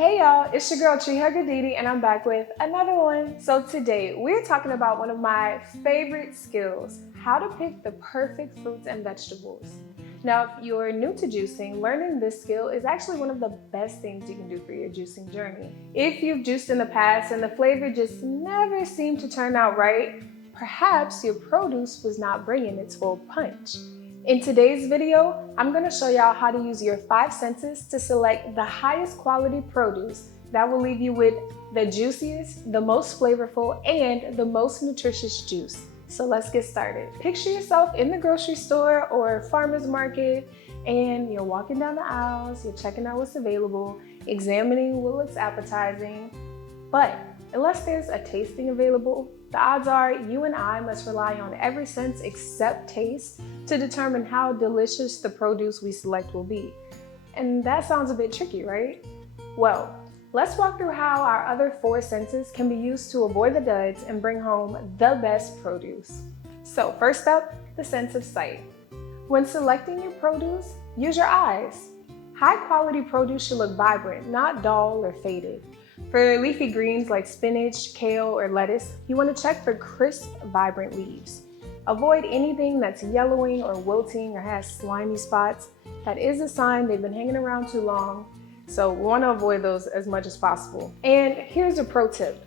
Hey y'all, it's your girl Tree Hugger Didi and I'm back with another one. So today we're talking about one of my favorite skills, how to pick the perfect fruits and vegetables. Now, if you're new to juicing, learning this skill is actually one of the best things you can do for your juicing journey. If you've juiced in the past and the flavor just never seemed to turn out right, perhaps your produce was not bringing its full punch. In today's video, I'm going to show y'all how to use your 5 senses to select the highest quality produce that will leave you with the juiciest, the most flavorful, and the most nutritious juice. So let's get started. Picture yourself in the grocery store or farmer's market and you're walking down the aisles, you're checking out what's available, examining what looks appetizing. But unless there's a tasting available, the odds are you and I must rely on every sense except taste to determine how delicious the produce we select will be. And that sounds a bit tricky, right? Well, let's walk through how our other 4 senses can be used to avoid the duds and bring home the best produce. So first up, the sense of sight. When selecting your produce, use your eyes. High quality produce should look vibrant, not dull or faded. For leafy greens like spinach, kale, or lettuce, you want to check for crisp, vibrant leaves. Avoid anything that's yellowing or wilting or has slimy spots. That is a sign they've been hanging around too long, so we want to avoid those as much as possible. And here's a pro tip.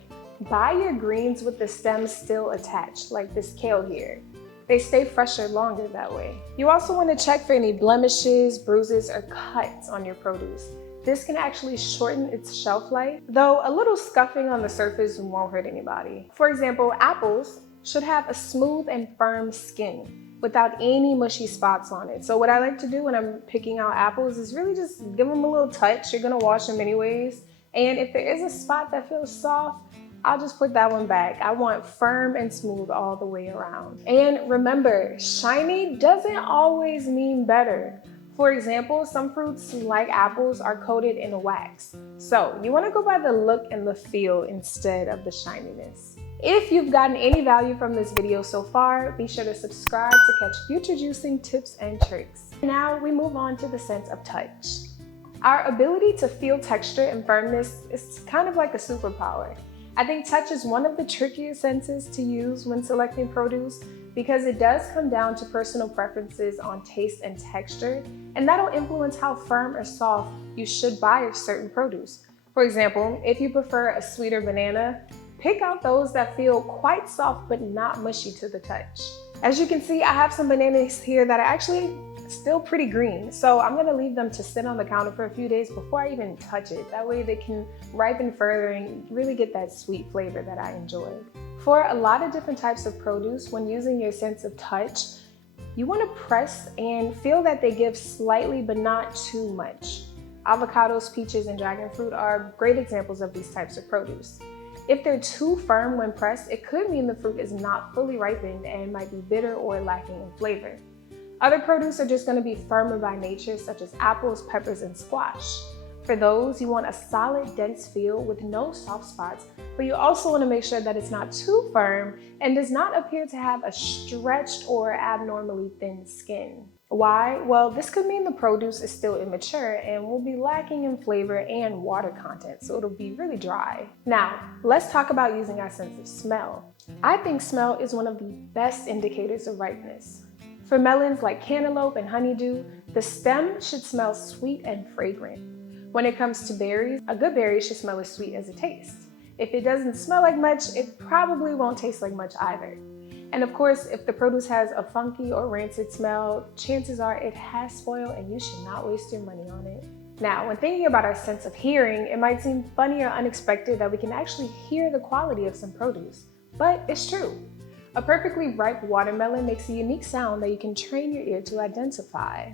Buy your greens with the stems still attached, like this kale here. They stay fresher longer that way. You also want to check for any blemishes, bruises, or cuts on your produce. This can actually shorten its shelf life, though a little scuffing on the surface won't hurt anybody. For example, apples should have a smooth and firm skin without any mushy spots on it. So what I like to do when I'm picking out apples is really just give them a little touch. You're gonna wash them anyways. And if there is a spot that feels soft, I'll just put that one back. I want firm and smooth all the way around. And remember, shiny doesn't always mean better. For example, some fruits like apples are coated in wax. So you want to go by the look and the feel instead of the shininess. If you've gotten any value from this video so far, be sure to subscribe to catch future juicing tips and tricks. Now we move on to the sense of touch. Our ability to feel texture and firmness is kind of like a superpower. I think touch is one of the trickiest senses to use when selecting produce because it does come down to personal preferences on taste and texture, and that'll influence how firm or soft you should buy a certain produce. For example, if you prefer a sweeter banana, pick out those that feel quite soft but not mushy to the touch. As you can see, I have some bananas here that are actually still pretty green, so I'm gonna leave them to sit on the counter for a few days before I even touch it. That way they can ripen further and really get that sweet flavor that I enjoy. For a lot of different types of produce, when using your sense of touch, you want to press and feel that they give slightly but not too much. Avocados, peaches, and dragon fruit are great examples of these types of produce. If they're too firm when pressed, it could mean the fruit is not fully ripened and might be bitter or lacking in flavor. Other produce are just going to be firmer by nature, such as apples, peppers, and squash. For those, you want a solid, dense feel with no soft spots, but you also want to make sure that it's not too firm and does not appear to have a stretched or abnormally thin skin. Why? Well, this could mean the produce is still immature and will be lacking in flavor and water content, so it'll be really dry. Now, let's talk about using our sense of smell. I think smell is one of the best indicators of ripeness. For melons like cantaloupe and honeydew, the stem should smell sweet and fragrant. When it comes to berries, a good berry should smell as sweet as it tastes. If it doesn't smell like much, it probably won't taste like much either. And of course, if the produce has a funky or rancid smell, chances are it has spoiled and you should not waste your money on it. Now, when thinking about our sense of hearing, it might seem funny or unexpected that we can actually hear the quality of some produce, but it's true. A perfectly ripe watermelon makes a unique sound that you can train your ear to identify.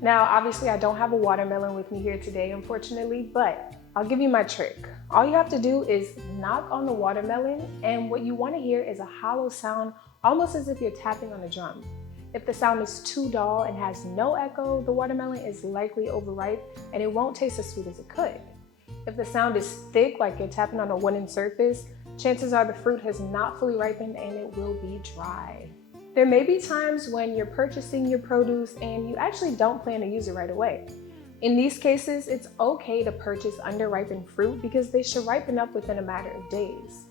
Now, obviously I don't have a watermelon with me here today, unfortunately, but I'll give you my trick. All you have to do is knock on the watermelon, and what you want to hear is a hollow sound, almost as if you're tapping on a drum. If the sound is too dull and has no echo, the watermelon is likely overripe and it won't taste as sweet as it could. If the sound is thick, like you're tapping on a wooden surface, chances are the fruit has not fully ripened and it will be dry. There may be times when you're purchasing your produce and you actually don't plan to use it right away. In these cases, it's okay to purchase underripened fruit because they should ripen up within a matter of days.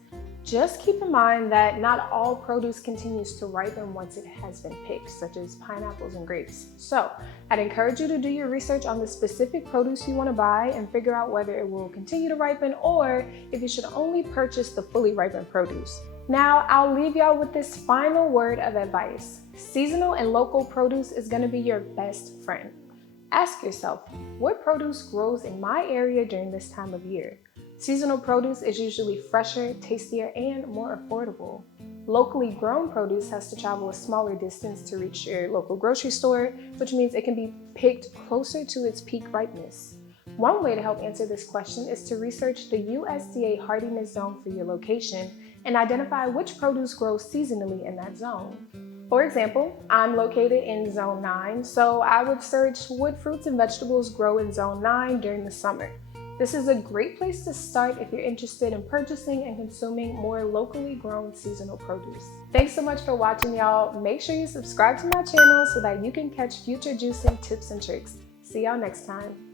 Just keep in mind that not all produce continues to ripen once it has been picked, such as pineapples and grapes. So, I'd encourage you to do your research on the specific produce you want to buy and figure out whether it will continue to ripen or if you should only purchase the fully ripened produce. Now, I'll leave y'all with this final word of advice. Seasonal and local produce is going to be your best friend. Ask yourself, what produce grows in my area during this time of year? Seasonal produce is usually fresher, tastier, and more affordable. Locally grown produce has to travel a smaller distance to reach your local grocery store, which means it can be picked closer to its peak ripeness. One way to help answer this question is to research the USDA hardiness zone for your location and identify which produce grows seasonally in that zone. For example, I'm located in Zone 9, so I would search what fruits and vegetables grow in Zone 9 during the summer. This is a great place to start if you're interested in purchasing and consuming more locally grown seasonal produce. Thanks so much for watching, y'all. Make sure you subscribe to my channel so that you can catch future juicing tips and tricks. See y'all next time.